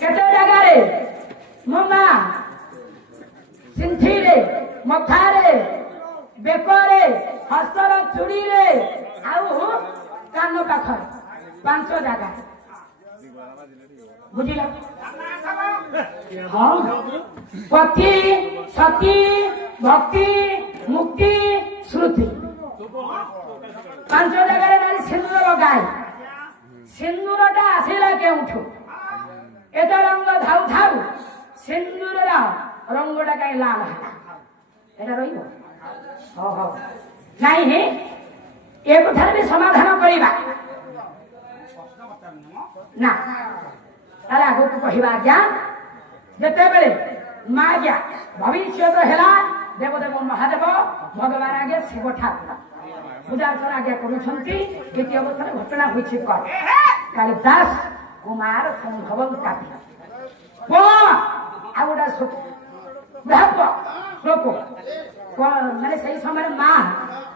केते जगारे ममा सिंथीरे मथारे बेकरे हस्तर चूड़ी रे आउ कान पाखर 5 जगह बुझिला हाँ पति सती भक्ति मुक्ति श्रुति 5 जगह नारी सिंदूर लगाए सिंदूरटा आसिला केउठु एत रंग धाउ धाउ सिंदूर रंगटा कहीं लाल है रही हो नहीं ए कथार भी समाधान करवा ना तार आग को कहवा आज्ञा जिते बेले माँ आज्ञा भविष्य है देवदेव महादेव भगवान आगे शिव ठाकुर पूजा अर्चना आज्ञा करुँच द्वितीय अवस्था घटना हुई कालिदास कुमार संभव काव्य आ गोटा श्लोक माने सही समय माँ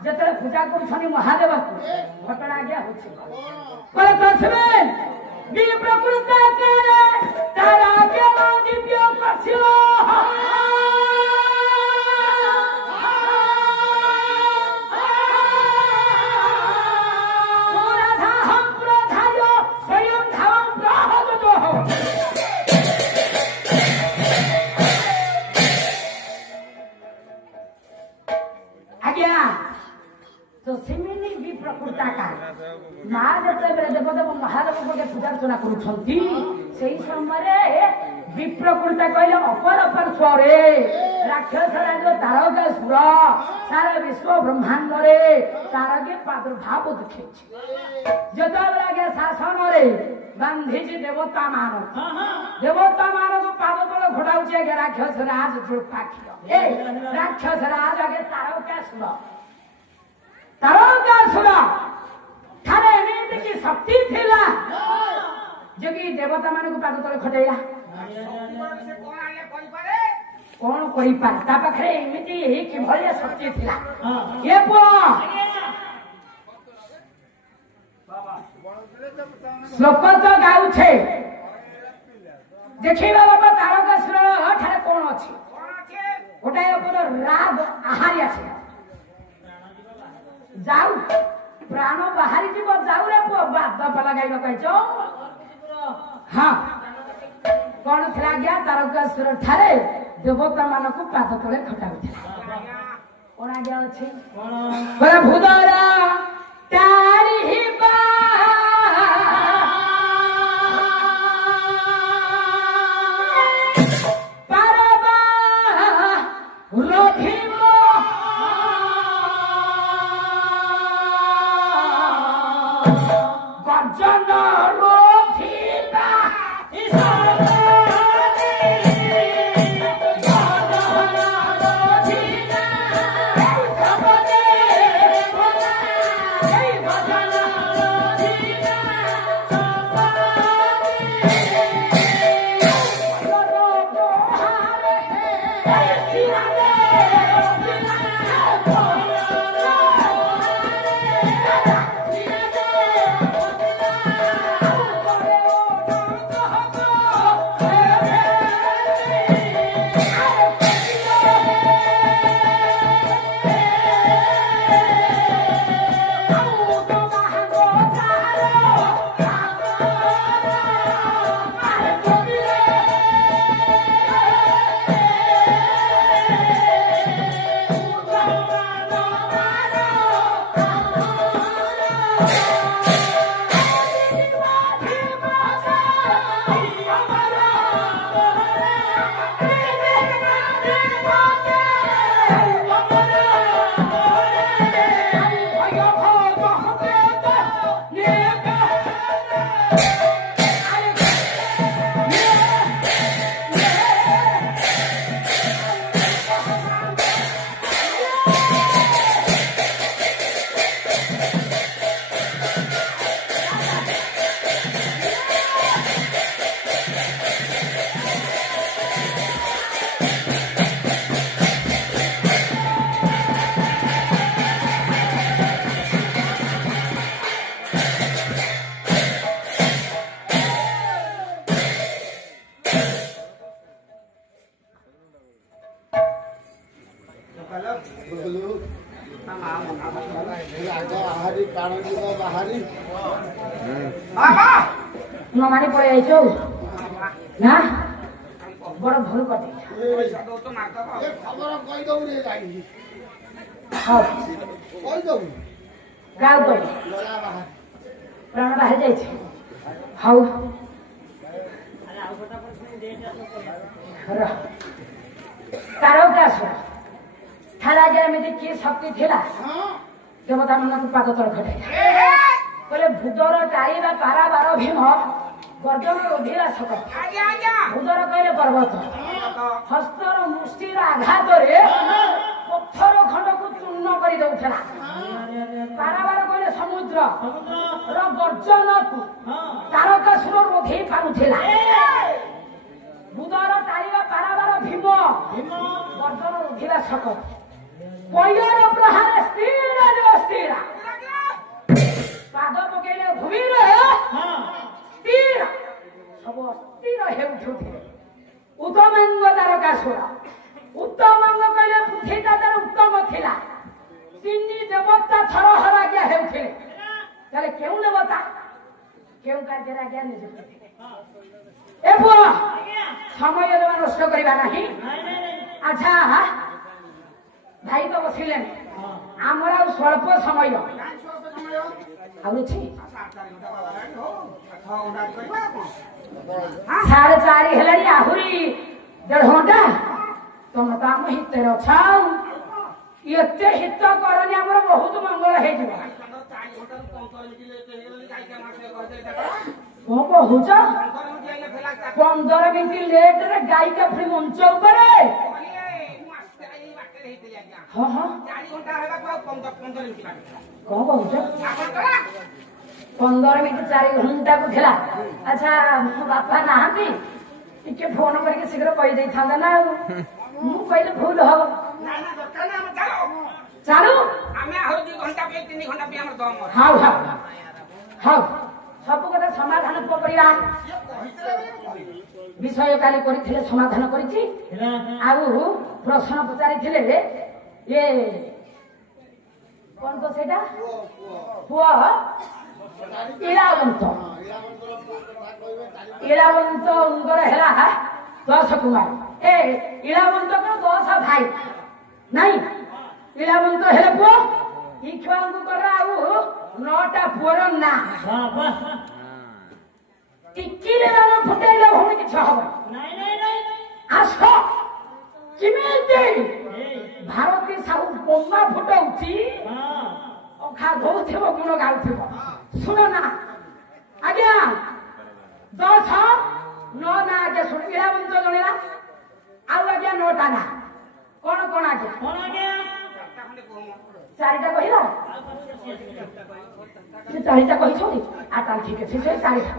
जिते पूजा कर महादेव को घटना आज्ञा प्रकृत तो सेमिनी भी प्रकृता का माँ जते देवदेव महादेव को पूजा अर्चना करुछंती सेही समय विप्रकृता कहले अपर अपर स्वरे राक्षस राज तारकासुर सारा विश्व ब्रह्मांड रे तार के प्रादुर्भाव देखे जतबे शासन रे गांधी देवता मान को पाद तले घोटाउचे राक्षस राज पाखियो राक्षस राज आगे तारकासुर थारे एमिति की शक्ति थिला जो कि देवता मान को पाद तले खटेला कौन करि पार ता पाखरे एमिति कि भलिया शक्ति थिला ए पो श्लोक तो गाउछे देखिबा बाबा तारकासुर ठारे कौन अछि गोटाए अपन राग आहारी आछे जाऊ प्राण बाहरी जीव जाऊ रे पुआ बात लगाइबा कहछो हाँ कौन थिला गया तारकासुर ठारे देवता मान को पाद तले खटाउथिला कौन आ गया अछि बड़ा भूदरा तारी ही बा परबा रोधी ନମାନି ପଳେଇ ଆଇଛ ନା ବଡ ଭଲ କରି ଗାଁ କରି ପ୍ରାଣ ବାହାରି ଯାଇଛି ହଉ ତାରକାସ ଥାରାଜରେ ଏମିତି କିଏ ଶକ୍ତି ଥିଲା ଦେବତା ମାନଙ୍କୁ ପାଦ ତଳ ଘଟାଇଲା କହିଲେ ଭୂତର ଟାଳିବା ପାରାବାର ଭୀମ ଗର୍ଜନ ଅଭିଳାଷ ଭୂତର କହିଲେ ପର୍ବତ ହସ୍ତର ମୁଷ୍ଟିର ଆଘାତରେ ପଥର ଖଣ୍ଡକୁ ଚୂର୍ଣ୍ଣ କରି ଦଉଥିଲା ପାରାବାର କହିଲେ ସମୁଦ୍ର ର ଗର୍ଜନକୁ ତାରକାସୁର ରୋଧେଇ ପାରୁଥିଲା ଭୂତର ଟାଳିବା ପାରାବାର ଭୀମ ଗର୍ଜନ ଅଭିଳାଷ ପୟର ପ୍ରହାର ସ୍ଥିର ଅସ୍ଥିର ପାଦ ପକେଇଲେ ଭୂମିରେ ସ୍ଥିର ସବୁ ଅସ୍ଥିର ହେଉଥିଲେ ଉତ୍ତମାଙ୍ଗ ତାରକାସୁର ଉତ୍ତମାଙ୍ଗ କହିଲେ ବୁଦ୍ଧିଟା ତାର ଉତ୍ତମ ଥିଲା ତିନି ଦେବତା ଥର ହର ଆଜ୍ଞା ହେଉଥିଲେ ତାହେଲେ କେଉଁ ଦେବତା କେଉଁ କାର୍ଯ୍ୟରେ ଆଜ୍ଞା ନିଯୁକ୍ତ ଥିଲେ ଏ ପୁଅ ସମୟ ଦେବା ନଷ୍ଟ କରିବା ନାହିଁ ଆଚ୍ଛା ଭାଇ ତ ବସିଲେଣି ଆମର ଆଉ ସ୍ୱଳ୍ପ ସମୟ ଆଉ ଅଛି 4:30 ହେଲାଣି ଆହୁରି 1.5 ଘଣ୍ଟା ତମେ ତ ଆମ ହିତରେ ଅଛ ଆଉ ଏତେ ହିତ କରନି ଆମର ବହୁତ ମଙ୍ଗଳ ହେଇଯିବ କଣ କହୁଛ 15 ମିନିଟ୍ ଲେଟରେ ଗାଈକା ପୁଣି ମଞ୍ଚ ଉପରେ ହଁ ହଁ କଣ କହୁଛ 15 ମିନିଟ୍ 4 ଘଣ୍ଟାକୁ ଥିଲା ଆଚ୍ଛା ମୋ ବାପା ନାହାନ୍ତି ଟିକେ ଫୋନ କରିକି ଶୀଘ୍ର କହିଦେଇଥାନ୍ତା ନା ଆଉ ମୁଁ କହିଲେ ଭୁଲ ହବ ଚାଲୁ ହଉ ହଉ ହଉ ସବୁ କଥା ସମାଧାନ କରିବା ବିଷୟ କାଲି କରିଥିଲେ ସମାଧାନ କରିଛି ଆଉ ପ୍ରଶ୍ନ ପଚାରିଥିଲେ ଇଏ କଣ ତ ସେଇଟା ପୁଅ ଇଳାବନ୍ତଙ୍କର ହେଲା 10 କୁମାର ଇଳାବନ୍ତଙ୍କର 10 ଭାଇ ନାଇଁ ଇଳାବନ୍ତ ହେଲେ ପୁଅ ଇକ୍ଷ୍ୱାକୁଙ୍କର ଆଉ 9ଟା ପୁଅର ନାଁ ଟିକିରେ ରାଣ ଫୁଟେଇଲେ ଭଉଣୀ କିଛି ହବ ଆସ କେମିତି ଭାରତୀ ସାହୁ ବୋମା ଫୁଟଉଛି ଅଖା ଧଉଥିବ ଗୁଣ ଗାଉଥିବ ଶୁଣ ନା ଆଜ୍ଞା 10 9 ନା ଆଜ୍ଞା ଶୁଣ ଇଳାବନ୍ତ ଜଣେଇଲା ଆଉ ଆଜ୍ଞା 9ଟା ନା କଣ କଣ ଆଜ୍ଞା 4ଟା କହିଲା ସେ 4ଟା କହିଛନ୍ତି ଆଉ ତାହେଲେ ଠିକ ଅଛି ସେ 4ଟା